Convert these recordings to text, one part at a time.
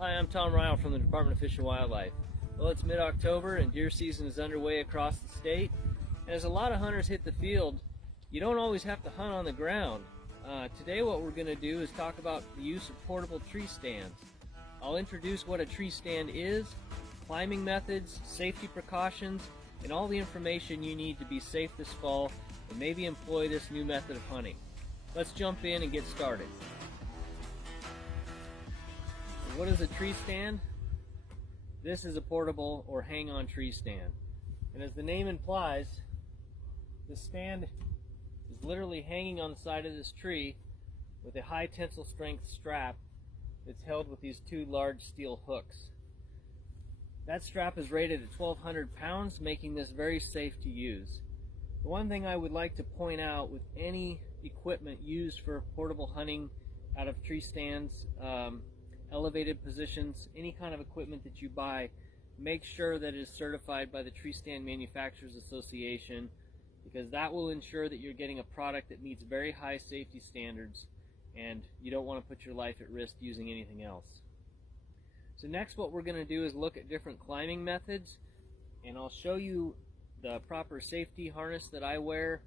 Hi, I'm Tom Ryle from the Department of Fish and Wildlife. Well, it's mid-October and deer season is underway across the state. And as a lot of hunters hit the field, you don't always have to hunt on the ground. Today what we're going to do is talk about the use of portable tree stands. I'll introduce what a tree stand is, climbing methods, safety precautions, and all the information you need to be safe this fall and maybe employ this new method of hunting. Let's jump in and get started. What is a tree stand? This is a portable or hang-on tree stand. And as the name implies, the stand is literally hanging on the side of this tree with a high tensile strength strap that's held with these two large steel hooks. That strap is rated at 1,200 pounds, making this very safe to use. The one thing I would like to point out with any equipment used for portable hunting out of tree stands, elevated positions, any kind of equipment that you buy, make sure that it is certified by the Tree Stand Manufacturers Association, because that will ensure that you're getting a product that meets very high safety standards and you don't want to put your life at risk using anything else. So next what we're going to do is look at different climbing methods, and I'll show you the proper safety harness that I wear.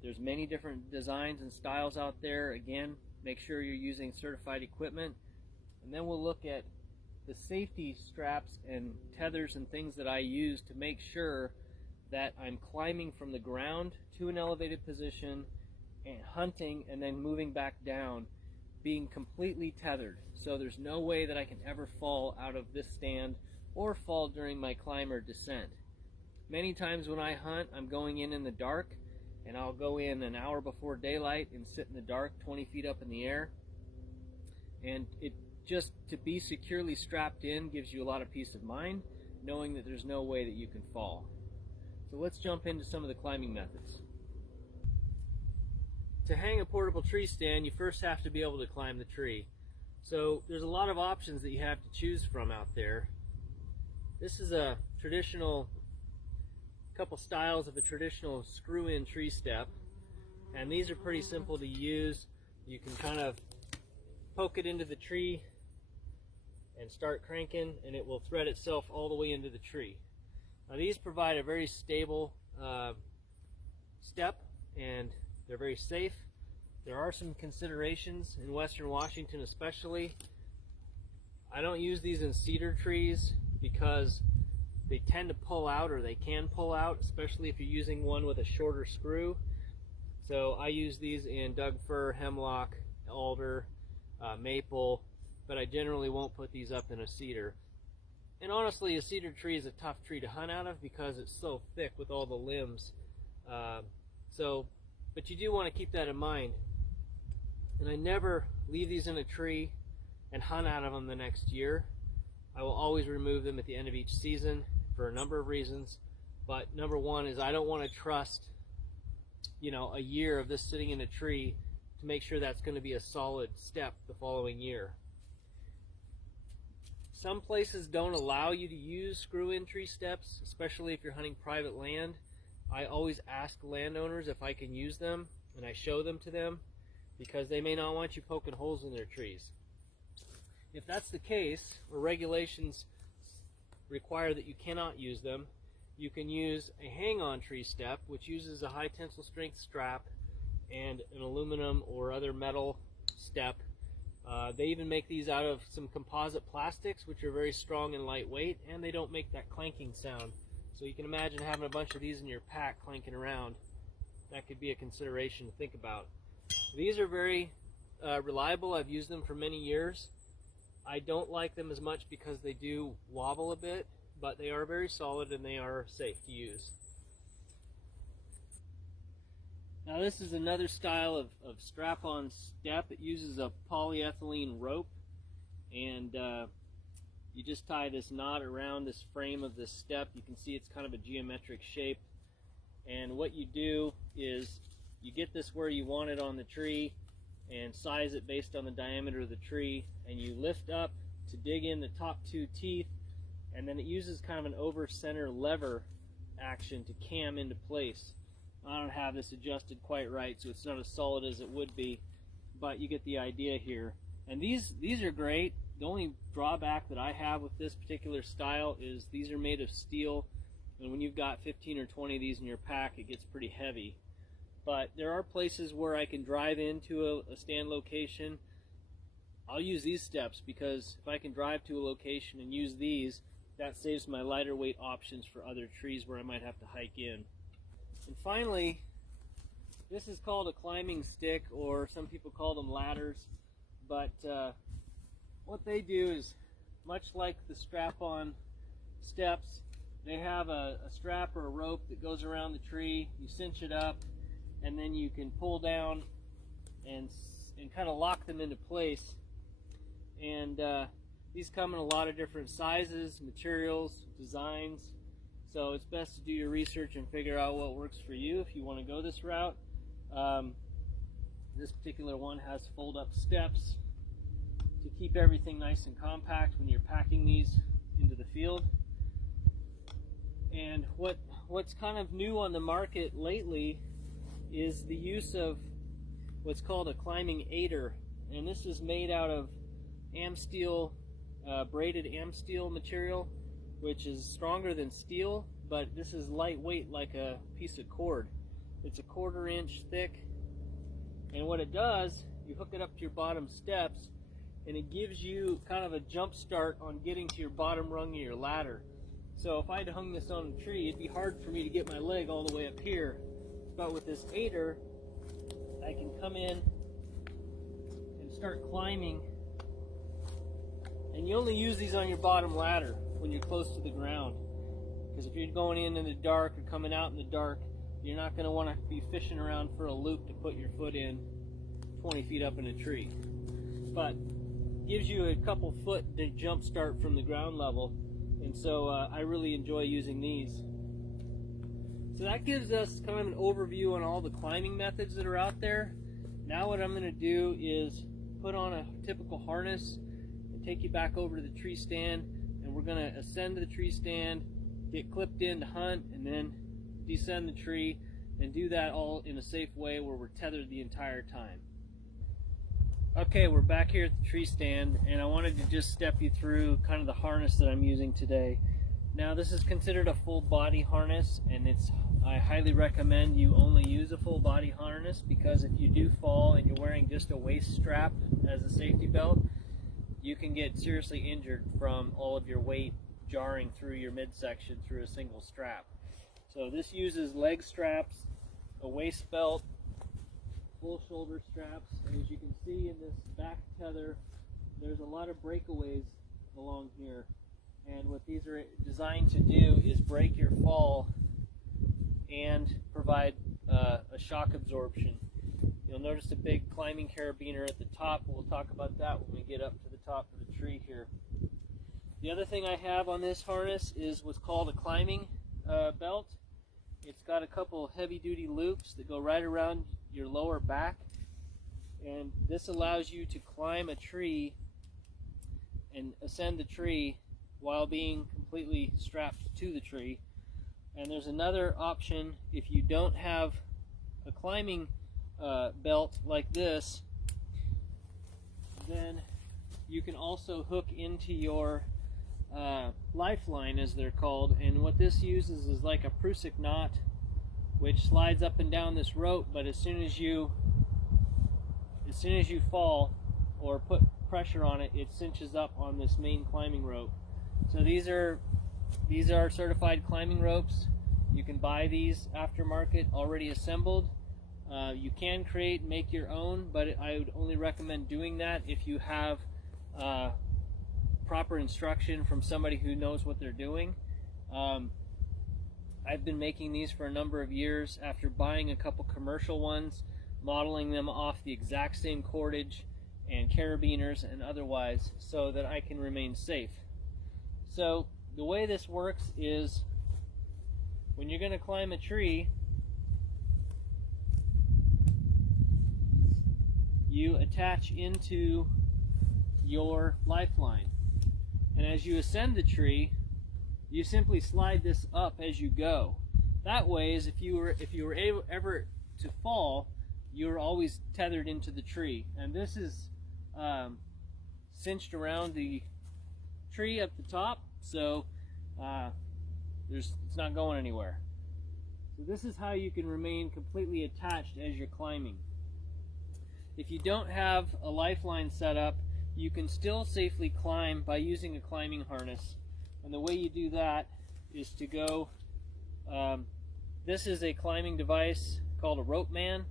There's many different designs and styles out there. Again, make sure you're using certified equipment. And then we'll look at the safety straps and tethers and things that I use to make sure that I'm climbing from the ground to an elevated position and hunting and then moving back down, being completely tethered. So there's no way that I can ever fall out of this stand or fall during my climb or descent. Many times when I hunt, I'm going in the dark, and I'll go in an hour before daylight and sit in the dark 20 feet up in the air. And just to be securely strapped in gives you a lot of peace of mind, knowing that there's no way that you can fall. So let's jump into some of the climbing methods. To hang a portable tree stand, you first have to be able to climb the tree. So there's a lot of options that you have to choose from out there. This is a traditional, couple styles of a traditional screw-in tree step, and these are pretty simple to use. You can kind of poke it into the tree and start cranking, and it will thread itself all the way into the tree. Now these provide a very stable step, and they're very safe. There are some considerations in Western Washington especially. I don't use these in cedar trees because they tend to pull out, or they can pull out, especially if you're using one with a shorter screw. So I use these in Doug fir, hemlock, alder, maple, but I generally won't put these up in a cedar. And honestly, a cedar tree is a tough tree to hunt out of because it's so thick with all the limbs. But you do want to keep that in mind. And I never leave these in a tree and hunt out of them the next year. I will always remove them at the end of each season for a number of reasons. But number one is I don't want to trust, a year of this sitting in a tree to make sure that's going to be a solid step the following year. Some places don't allow you to use screw-in tree steps, especially if you're hunting private land. I always ask landowners if I can use them, and I show them to them, because they may not want you poking holes in their trees. If that's the case, or regulations require that you cannot use them, you can use a hang-on tree step, which uses a high tensile strength strap and an aluminum or other metal step. They even make these out of some composite plastics, which are very strong and lightweight, and they don't make that clanking sound. So you can imagine having a bunch of these in your pack clanking around. That could be a consideration to think about. These are very reliable. I've used them for many years. I don't like them as much because they do wobble a bit, but they are very solid and they are safe to use. Now this is another style of strap-on step. It uses a polyethylene rope, and you just tie this knot around this frame of this step. You can see it's kind of a geometric shape, and what you do is you get this where you want it on the tree and size it based on the diameter of the tree, and you lift up to dig in the top two teeth, and then it uses kind of an over-center lever action to cam into place. I don't have this adjusted quite right, so it's not as solid as it would be, but you get the idea here. And these are great. The only drawback that I have with this particular style is these are made of steel, and when you've got 15 or 20 of these in your pack, it gets pretty heavy. But there are places where I can drive into a stand location. I'll use these steps, because if I can drive to a location and use these, that saves my lighter weight options for other trees where I might have to hike in. And finally, this is called a climbing stick, or some people call them ladders. But what they do is, much like the strap-on steps, they have a strap or a rope that goes around the tree. You cinch it up, and then you can pull down and kind of lock them into place. And these come in a lot of different sizes, materials, designs. So it's best to do your research and figure out what works for you if you want to go this route. This particular one has fold-up steps to keep everything nice and compact when you're packing these into the field. And what's kind of new on the market lately is the use of what's called a climbing aider. And this is made out of Amsteel, braided Amsteel material, which is stronger than steel, but this is lightweight like a piece of cord. It's a 1/4 inch thick, and what it does, you hook it up to your bottom steps, and it gives you kind of a jump start on getting to your bottom rung of your ladder. So if I had hung this on a tree, it'd be hard for me to get my leg all the way up here. But with this aider, I can come in and start climbing. And you only use these on your bottom ladder when you're close to the ground. Because if you're going in the dark or coming out in the dark, you're not going to want to be fishing around for a loop to put your foot in 20 feet up in a tree. But gives you a couple foot to jump start from the ground level. And so I really enjoy using these. So that gives us kind of an overview on all the climbing methods that are out there. Now what I'm going to do is put on a typical harness and take you back over to the tree stand, and we're going to ascend to the tree stand, get clipped in to hunt, and then descend the tree, and do that all in a safe way where we're tethered the entire time. Okay, we're back here at the tree stand, and I wanted to just step you through kind of the harness that I'm using today. Now this is considered a full body harness, and I highly recommend you only use a full body harness, because if you do fall and you're wearing just a waist strap as a safety belt, you can get seriously injured from all of your weight jarring through your midsection through a single strap. So this uses leg straps, a waist belt, full shoulder straps, and as you can see in this back tether, there's a lot of breakaways along here. And what these are designed to do is break your fall and provide a shock absorption. You'll notice a big climbing carabiner at the top. We'll talk about that when we get up to the top of the tree here. The other thing I have on this harness is what's called a climbing belt. It's got a couple heavy-duty loops that go right around your lower back, and this allows you to climb a tree and ascend the tree while being completely strapped to the tree. And there's another option if you don't have a climbing belt like this, then you can also hook into your lifeline, as they're called, and what this uses is like a Prusik knot, which slides up and down this rope, but as soon as you fall or put pressure on it, it cinches up on this main climbing rope. So these are certified climbing ropes. You can buy these aftermarket already assembled. You can create and make your own, but I would only recommend doing that if you have proper instruction from somebody who knows what they're doing. I've been making these for a number of years after buying a couple commercial ones, modeling them off the exact same cordage and carabiners and otherwise, so that I can remain safe. So the way this works is, when you're going to climb a tree, you attach into your lifeline, and as you ascend the tree, you simply slide this up as you go. That way, if you were ever to fall, you're always tethered into the tree. And this is cinched around the tree at the top, so it's not going anywhere. So this is how you can remain completely attached as you're climbing. If you don't have a lifeline set up, you can still safely climb by using a climbing harness. And the way you do that is to go, this is a climbing device called a rope man,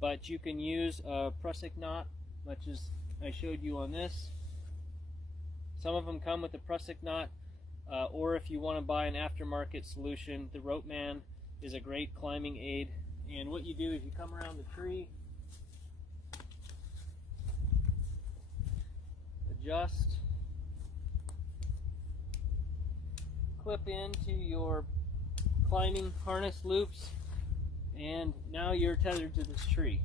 but you can use a prusik knot, much as I showed you on this. Some of them come with a prusik knot, or if you want to buy an aftermarket solution, the rope man is a great climbing aid. And what you do is you come around the tree, adjust, clip into your climbing harness loops, and now you're tethered to this tree.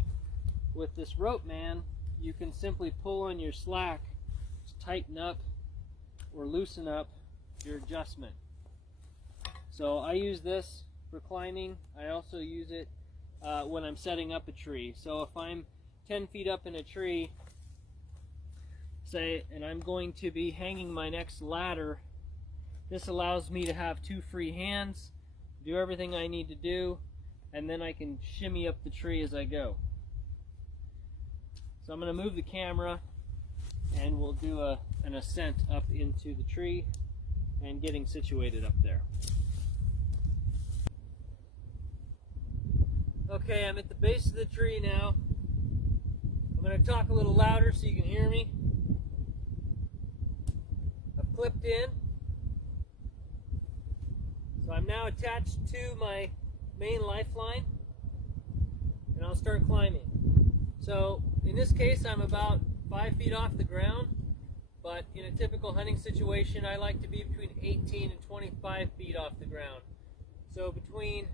With this rope man, you can simply pull on your slack to tighten up or loosen up your adjustment. So I use this for climbing. I also use it when I'm setting up a tree. So if I'm 10 feet up in a tree, say, and I'm going to be hanging my next ladder, this allows me to have two free hands, do everything I need to do, and then I can shimmy up the tree as I go. So I'm going to move the camera and we'll do an ascent up into the tree and getting situated up there. Okay, I'm at the base of the tree now. I'm going to talk a little louder so you can hear me. I've clipped in. So I'm now attached to my main lifeline, and I'll start climbing. So in this case, I'm about 5 feet off the ground, but in a typical hunting situation, I like to be between 18 and 25 feet off the ground. So between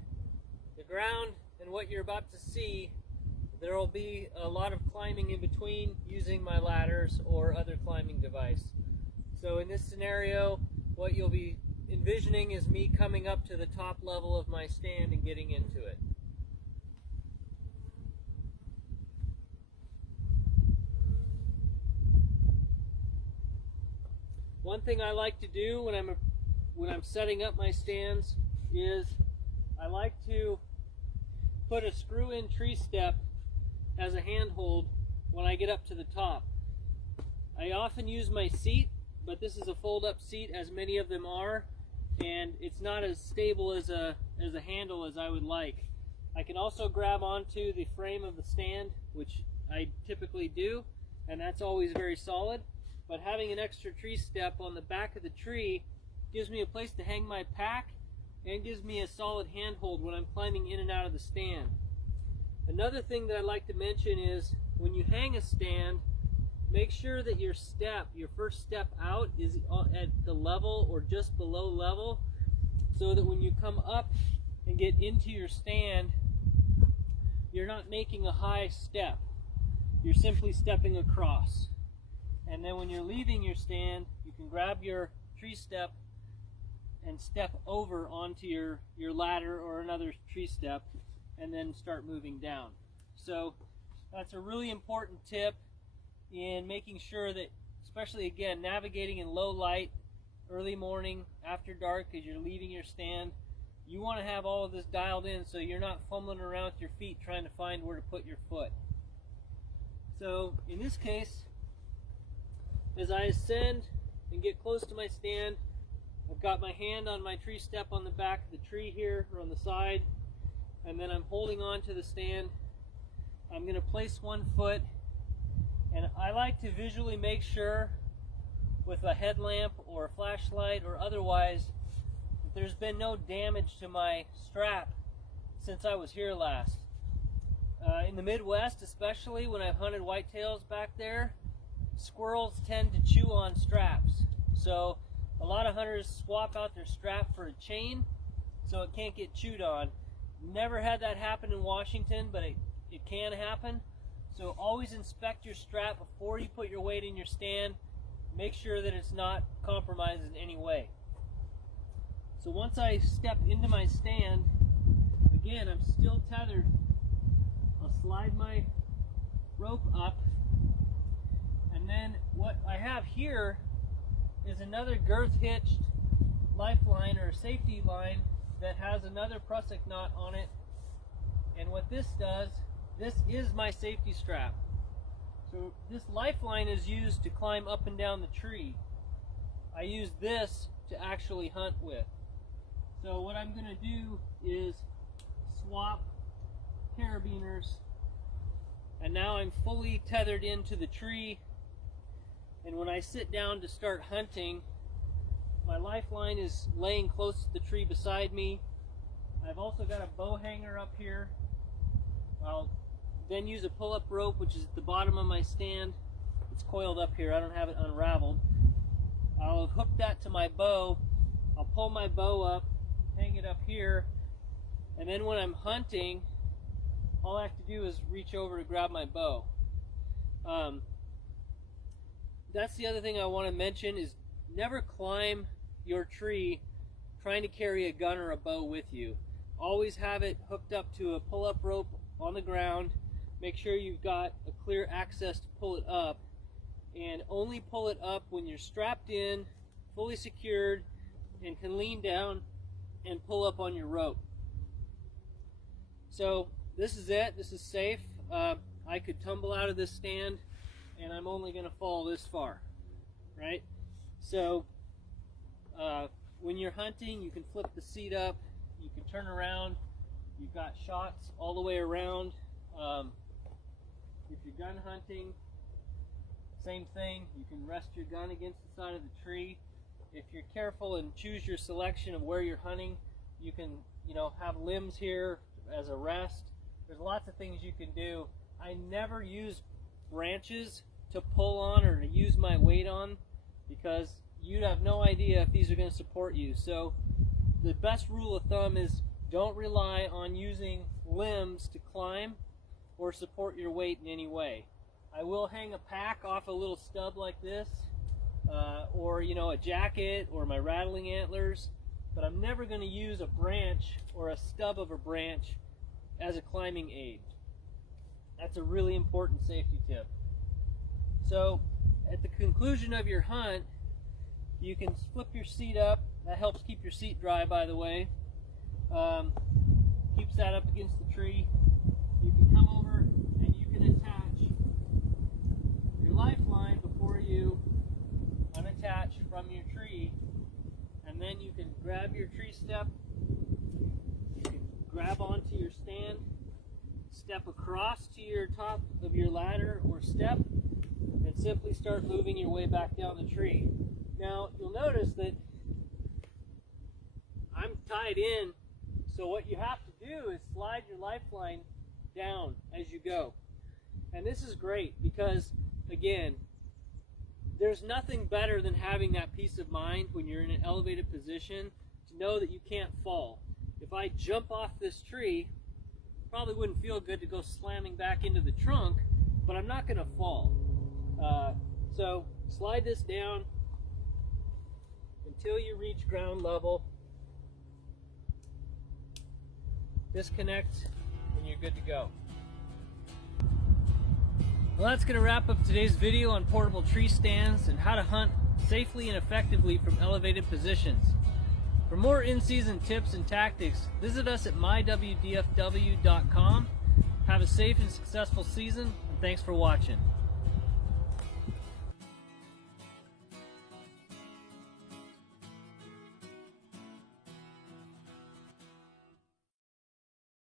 the ground and what you're about to see, there will be a lot of climbing in between using my ladders or other climbing device. So in this scenario, what you'll be envisioning is me coming up to the top level of my stand and getting into it. One thing I like to do when I'm setting up my stands is I like to put a screw-in tree step as a handhold when I get up to the top. I often use my seat, but this is a fold-up seat, as many of them are, and it's not as stable as a handle as I would like. I can also grab onto the frame of the stand, which I typically do, and that's always very solid. But having an extra tree step on the back of the tree gives me a place to hang my pack and gives me a solid handhold when I'm climbing in and out of the stand. Another thing that I like to mention is when you hang a stand, make sure that your first step out is at the level or just below level, so that when you come up and get into your stand, you're not making a high step. You're simply stepping across. And then when you're leaving your stand, you can grab your tree step and step over onto your ladder or another tree step and then start moving down. So that's a really important tip in making sure that, especially again, navigating in low light, early morning, after dark, as you're leaving your stand, you want to have all of this dialed in so you're not fumbling around with your feet trying to find where to put your foot. So in this case, as I ascend and get close to my stand, I've got my hand on my tree step on the back of the tree here, or on the side, and then I'm holding on to the stand. I'm going to place one foot, and I like to visually make sure with a headlamp or a flashlight or otherwise that there's been no damage to my strap since I was here last. In the Midwest, especially when I've hunted whitetails back there, squirrels tend to chew on straps. So a lot of hunters swap out their strap for a chain so it can't get chewed on. Never had that happen in Washington, but it can happen. So always inspect your strap before you put your weight in your stand. Make sure that it's not compromised in any way. So once I step into my stand, again, I'm still tethered. I'll slide my rope up, and And then what I have here is another girth hitched lifeline or safety line that has another prusik knot on it. And what this does, this is my safety strap. So this lifeline is used to climb up and down the tree. I use this to actually hunt with. So what I'm going to do is swap carabiners, and now I'm fully tethered into the tree, and when I sit down to start hunting, my lifeline is laying close to the tree beside me. I've also got a bow hanger up here. I'll then use a pull-up rope, which is at the bottom of my stand. It's coiled up here, I don't have it unraveled. I'll hook that to my bow. I'll pull my bow up, hang it up here, and then when I'm hunting, all I have to do is reach over to grab my bow. That's the other thing I want to mention is never climb your tree trying to carry a gun or a bow with you. Always have it hooked up to a pull-up rope on the ground. Make sure you've got a clear access to pull it up, and only pull it up when you're strapped in, fully secured, and can lean down and pull up on your rope. So this is it. This is safe. I could tumble out of this stand and I'm only going to fall this far, right? So when you're hunting, you can flip the seat up, you can turn around, you've got shots all the way around. If you're gun hunting, same thing, you can rest your gun against the side of the tree. If you're careful and choose your selection of where you're hunting, you can, have limbs here as a rest. There's lots of things you can do. I never use branches to pull on or to use my weight on, because you'd have no idea if these are going to support you. So the best rule of thumb is don't rely on using limbs to climb or support your weight in any way. I will hang a pack off a little stub like this, or a jacket or my rattling antlers, but I'm never going to use a branch or a stub of a branch as a climbing aid. That's a really important safety tip. So at the conclusion of your hunt, you can flip your seat up. That helps keep your seat dry, by the way. Keeps that up against the tree. You can come over and you can attach your lifeline before you unattach from your tree, and then you can grab your tree step, you can grab onto your stand, step across to your top of your ladder or step, and simply start moving your way back down the tree. Now you'll notice that I'm tied in, so what you have to do is slide your lifeline down as you go. And this is great because, again, there's nothing better than having that peace of mind when you're in an elevated position to know that you can't fall. If I jump off this tree, probably wouldn't feel good to go slamming back into the trunk, but I'm not going to fall. So slide this down until you reach ground level. Disconnect and you're good to go. Well, that's going to wrap up today's video on portable tree stands and how to hunt safely and effectively from elevated positions. For more in-season tips and tactics, visit us at mywdfw.com. Have a safe and successful season, and thanks for watching.